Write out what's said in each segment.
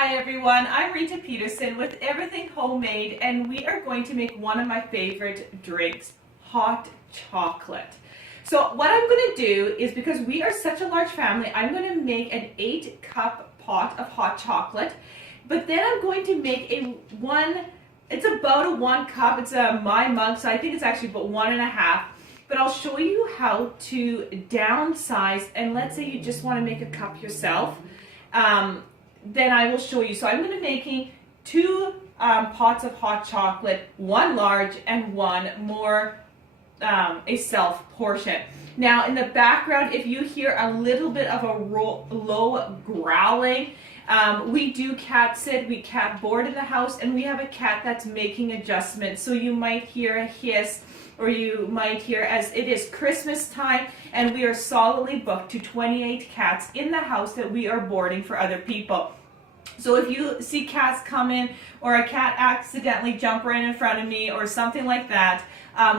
Hi everyone, I'm Rita Peterson with Everything Homemade, and we are going to make one of my favorite drinks, hot chocolate. So what I'm going to do is, because we are such a large family, I'm going to make an 8-cup pot of hot chocolate, but then I'm going to make it's about a 1 cup, it's my mug, so I think it's actually about 1.5. But I'll show you how to downsize, and let's say you just want to make a cup yourself. Then I will show you. So I'm going to be making 2 pots of hot chocolate, 1 large and 1 more a self portion. Now in the background, if you hear a little bit of a low growling, we do cat sit, we cat board in the house, and we have a cat that's making adjustments. So you might hear a hiss, or you might hear, as it is Christmas time and we are solidly booked to 28 cats in the house that we are boarding for other people. So if you see cats come in, or a cat accidentally jump right in front of me or something like that,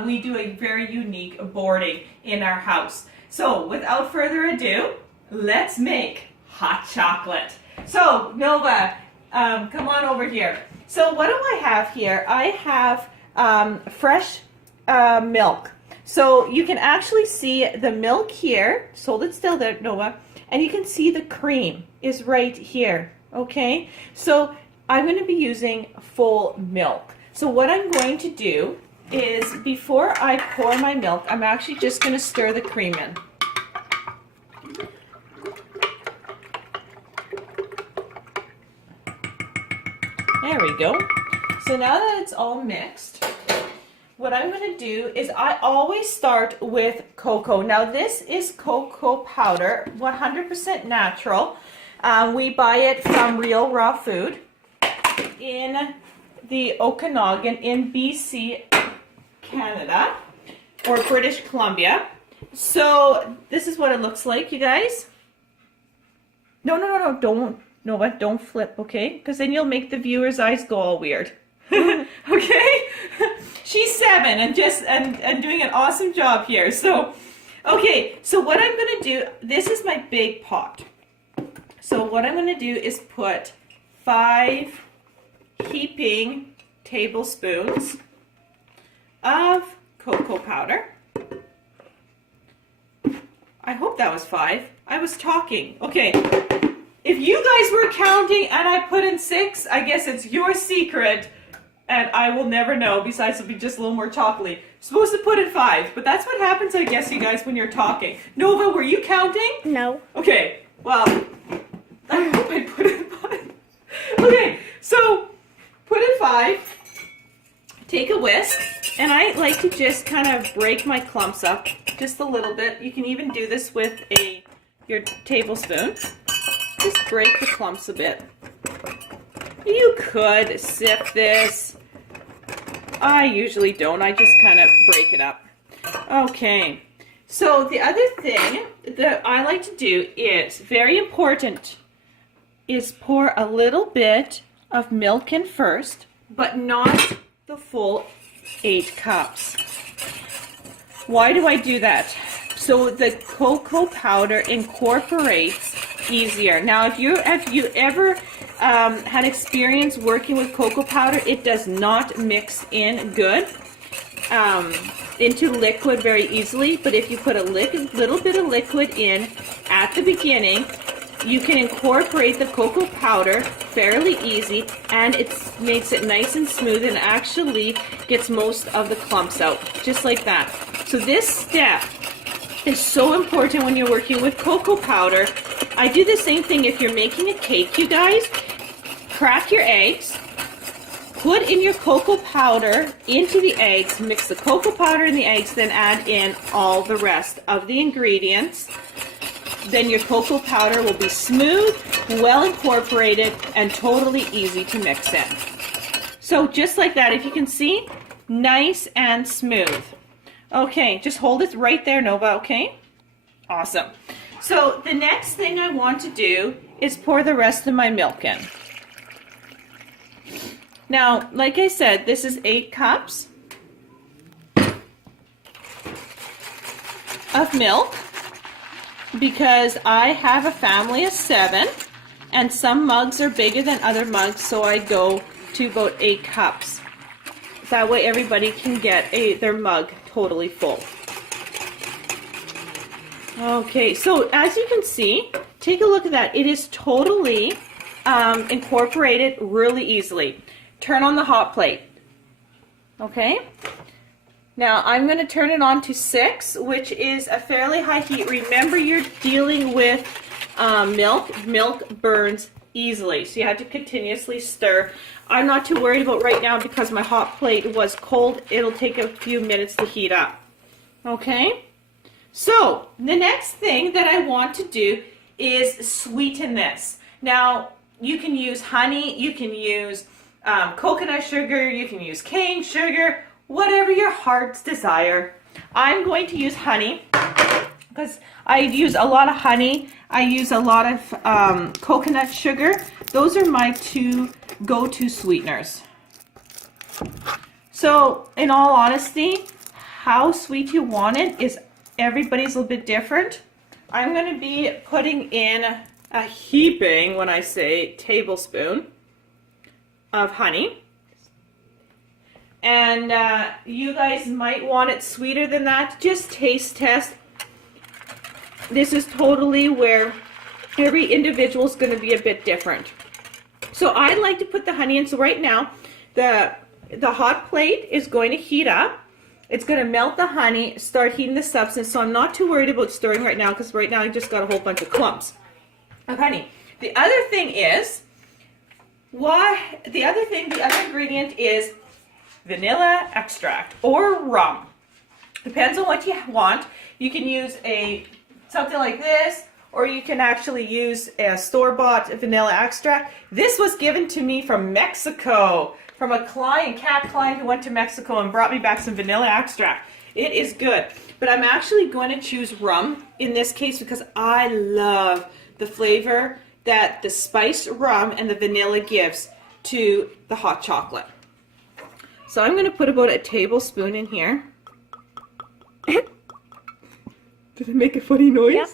we do a very unique boarding in our house. So without further ado, let's make hot chocolate. So Nova, come on over here. So what do I have here? I have fresh milk. So you can actually see the milk here. Just hold it still there, Nova. And you can see the cream is right here. Okay, so I'm going to be using full milk. So what I'm going to do is, before I pour my milk, I'm actually just going to stir the cream in. There we go. So now that it's all mixed, what I'm going to do is, I always start with cocoa. Now this is cocoa powder, 100% natural. We buy it from Real Raw Food in the Okanagan in BC, Canada, or British Columbia. So this is what it looks like, you guys. No, don't flip, okay? Because then you'll make the viewer's eyes go all weird. Okay? She's 7 and doing an awesome job here. So, okay, so what I'm going to do, this is my big pot. So what I'm going to do is put 5 heaping tablespoons of cocoa powder. I hope that was 5. I was talking. Okay. If you guys were counting and I put in 6, I guess it's your secret and I will never know. Besides, it'll be just a little more chocolatey. Supposed to put in 5, but that's what happens, I guess, you guys, when you're talking. Nova, were you counting? No. Okay. Well, I hope I put in 5. Okay, so put in 5, take a whisk, and I like to just kind of break my clumps up just a little bit. You can even do this with your tablespoon. Just break the clumps a bit. You could sift this. I usually don't. I just kind of break it up. Okay, so the other thing that I like to do is, very important, is pour a little bit of milk in first, but not the full 8 cups. Why do I do that? So the cocoa powder incorporates easier. Now, if you ever had experience working with cocoa powder, it does not mix in good into liquid very easily. But if you put a little bit of liquid in at the beginning, you can incorporate the cocoa powder fairly easy, and it makes it nice and smooth and actually gets most of the clumps out, just like that. So this step is so important when you're working with cocoa powder. I do the same thing if you're making a cake, you guys. Crack your eggs, put in your cocoa powder into the eggs, mix the cocoa powder and the eggs, then add in all the rest of the ingredients. Then your cocoa powder will be smooth, well incorporated, and totally easy to mix in. So just like that, if you can see, nice and smooth. Okay, just hold it right there, Nova, okay? Awesome. So the next thing I want to do is pour the rest of my milk in. Now, like I said, this is 8 cups of milk, because I have a family of 7, And some mugs are bigger than other mugs, so I go to about 8 cups. That way everybody can get their mug totally full. Okay, so as you can see, take a look at that. It is totally incorporated really easily. Turn on the hot plate. Okay? Now I'm going to turn it on to 6, which is a fairly high heat. Remember, you're dealing with milk. Milk burns easily, so you have to continuously stir. I'm not too worried about right now because my hot plate was cold. It'll take a few minutes to heat up. Okay? So the next thing that I want to do is sweeten this. Now you can use honey, you can use coconut sugar, you can use cane sugar, whatever your heart's desire. I'm going to use honey because I use a lot of honey. I use a lot of coconut sugar. Those are my 2 go-to sweeteners. So in all honesty, how sweet you want it is everybody's a little bit different. I'm going to be putting in a heaping, when I say tablespoon, of honey. And you guys might want it sweeter than that. Just taste test. This is totally where every individual is going to be a bit different. So I like to put the honey in. So right now, the hot plate is going to heat up. It's going to melt the honey, start heating the substance. So I'm not too worried about stirring right now because right now I just got a whole bunch of clumps of honey. The other thing is, the other ingredient is vanilla extract or rum. Depends on what you want. You can use something like this, or you can actually use a store-bought vanilla extract. This was given to me from Mexico, from a cat client who went to Mexico and brought me back some vanilla extract. It is good, but I'm actually going to choose rum in this case because I love the flavor that the spiced rum and the vanilla gives to the hot chocolate. So I'm going to put about a tablespoon in here. Did it make a funny noise? Yep.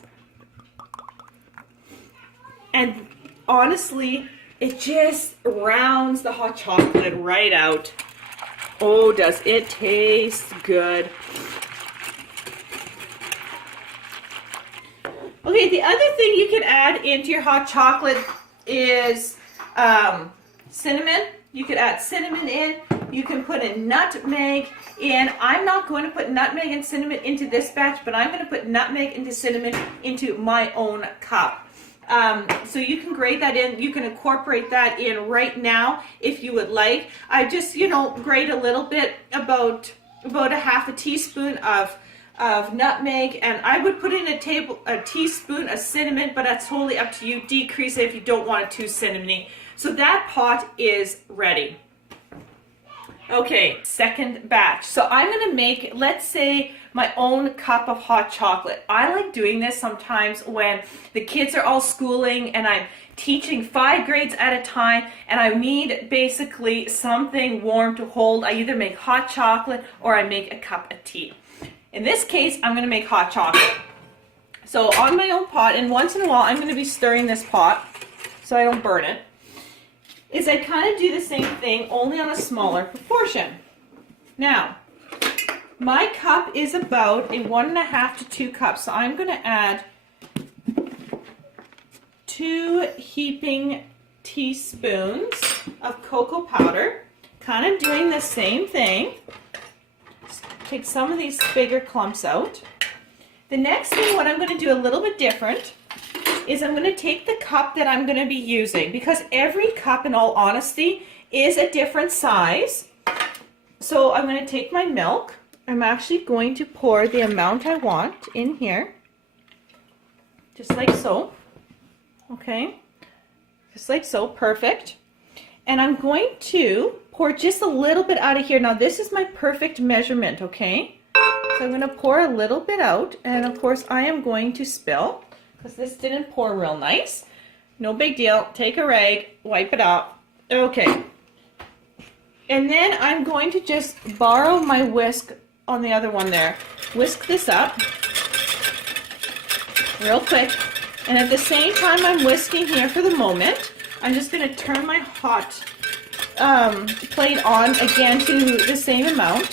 And honestly, it just rounds the hot chocolate right out. Oh, does it taste good. Okay, the other thing you can add into your hot chocolate is cinnamon. You could add cinnamon in. You can put a nutmeg in. I'm not going to put nutmeg and cinnamon into this batch, but I'm going to put nutmeg and cinnamon into my own cup. So you can grate that in. You can incorporate that in right now if you would like. I just, grate a little bit, about a half a teaspoon of nutmeg, and I would put in a teaspoon of cinnamon, but that's totally up to you. Decrease it if you don't want it too cinnamony. So that pot is ready. Okay, second batch. So I'm going to make, let's say, my own cup of hot chocolate. I like doing this sometimes when the kids are all schooling and I'm teaching 5 grades at a time and I need basically something warm to hold. I either make hot chocolate or I make a cup of tea. In this case, I'm going to make hot chocolate. So on my own pot, and once in a while I'm going to be stirring this pot so I don't burn it, is I kind of do the same thing, only on a smaller proportion. Now, my cup is about a 1.5 to 2 cups, so I'm going to add 2 heaping teaspoons of cocoa powder, kind of doing the same thing. Take some of these bigger clumps out. The next thing, what I'm going to do a little bit different, is I'm going to take the cup that I'm going to be using, because every cup, in all honesty, is a different size. So I'm going to take my milk. I'm actually going to pour the amount I want in here, just like so. Okay, just like so, perfect. And I'm going to pour just a little bit out of here. Now this is my perfect measurement, okay? So I'm going to pour a little bit out, and of course I am going to spill, because this didn't pour real nice. No big deal. Take a rag, wipe it off. Okay. And then I'm going to just borrow my whisk on the other one there. Whisk this up real quick. And at the same time I'm whisking here for the moment, I'm just going to turn my hot plate on again to the same amount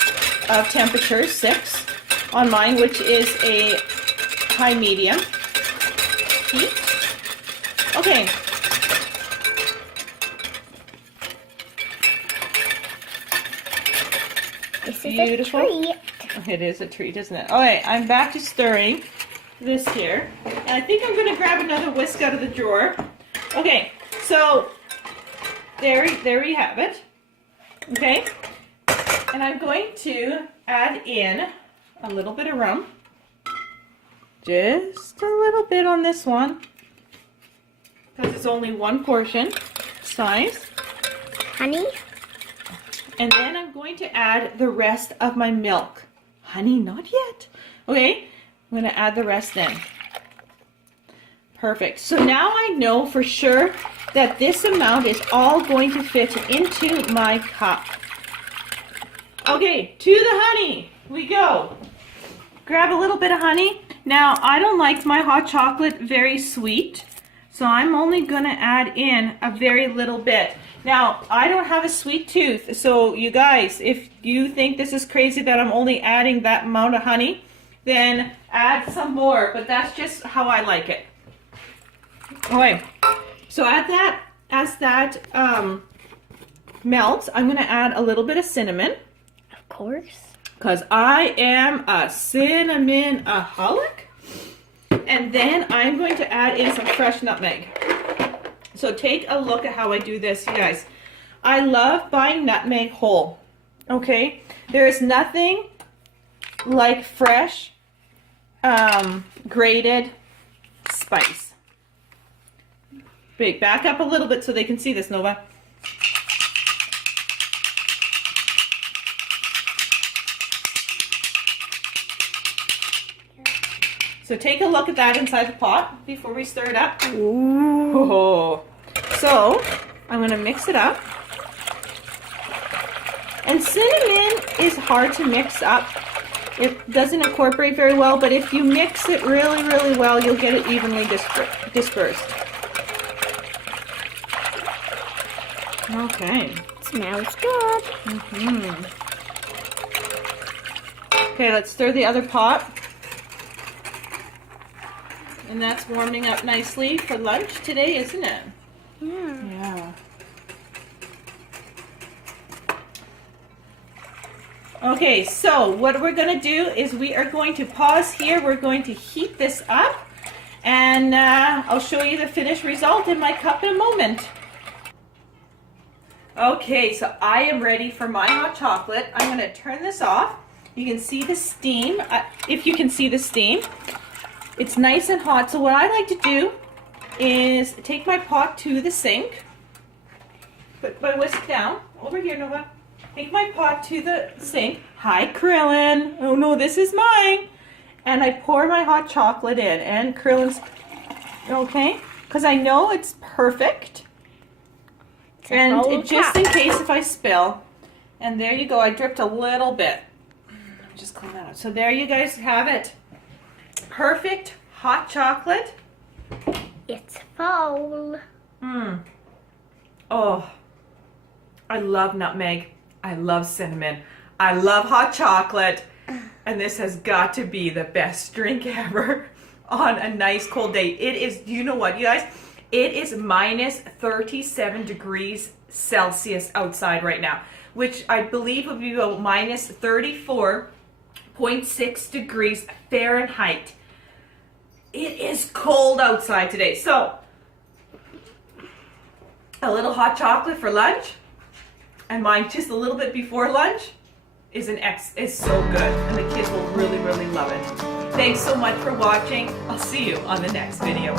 of temperature, 6 on mine, which is a high medium heat. Okay. This Beautiful. is a treat. It is a treat, isn't it? Okay, I'm back to stirring this here. And I think I'm going to grab another whisk out of the drawer. Okay, so there we have it. Okay, and I'm going to add in a little bit of rum. Just a little bit on this one. Because it's only one portion size. Honey? And then I'm going to add the rest of my milk. Honey, not yet. Okay, I'm going to add the rest in. Perfect. So now I know for sure that this amount is all going to fit into my cup. Okay, to the honey we go. Grab a little bit of honey. Now, I don't like my hot chocolate very sweet, so I'm only going to add in a very little bit. Now, I don't have a sweet tooth, so you guys, if you think this is crazy that I'm only adding that amount of honey, then add some more, but that's just how I like it. Okay, so as that melts, I'm going to add a little bit of cinnamon. Of course. Because I am a cinnamon-aholic. And then I'm going to add in some fresh nutmeg. So take a look at how I do this, you guys. I love buying nutmeg whole. Okay? There is nothing like fresh, grated spice. Wait, back up a little bit so they can see this, Nova. So take a look at that inside the pot before we stir it up. Ooh. Oh. So I'm going to mix it up. And cinnamon is hard to mix up. It doesn't incorporate very well, but if you mix it really, really well, you'll get it evenly dispersed. Okay. Smells good. Okay, let's stir the other pot. And that's warming up nicely for lunch today, isn't it? Yeah. Okay, so what we're going to do is we are going to pause here. We're going to heat this up. And I'll show you the finished result in my cup in a moment. Okay, so I am ready for my hot chocolate. I'm going to turn this off. You can see the steam, if you can see the steam. It's nice and hot. So what I like to do is take my pot to the sink. Put my whisk down. Over here, Nova. Take my pot to the sink. Hi, Krillin. Oh no, this is mine. And I pour my hot chocolate in. And Krillin's, okay? Because I know it's perfect. And just in case if I spill. And there you go. I dripped a little bit. Let me just clean that up. So there you guys have it. Perfect hot chocolate. It's fall. Oh, I love nutmeg. I love cinnamon. I love hot chocolate. And this has got to be the best drink ever on a nice cold day. It is, you know what, you guys? It is minus 37 degrees Celsius outside right now, which I believe would be about minus 34.6 degrees Fahrenheit. It is cold outside today. So, a little hot chocolate for lunch, and mine just a little bit before lunch is so good, and the kids will really, really love it. Thanks so much for watching. I'll see you on the next video.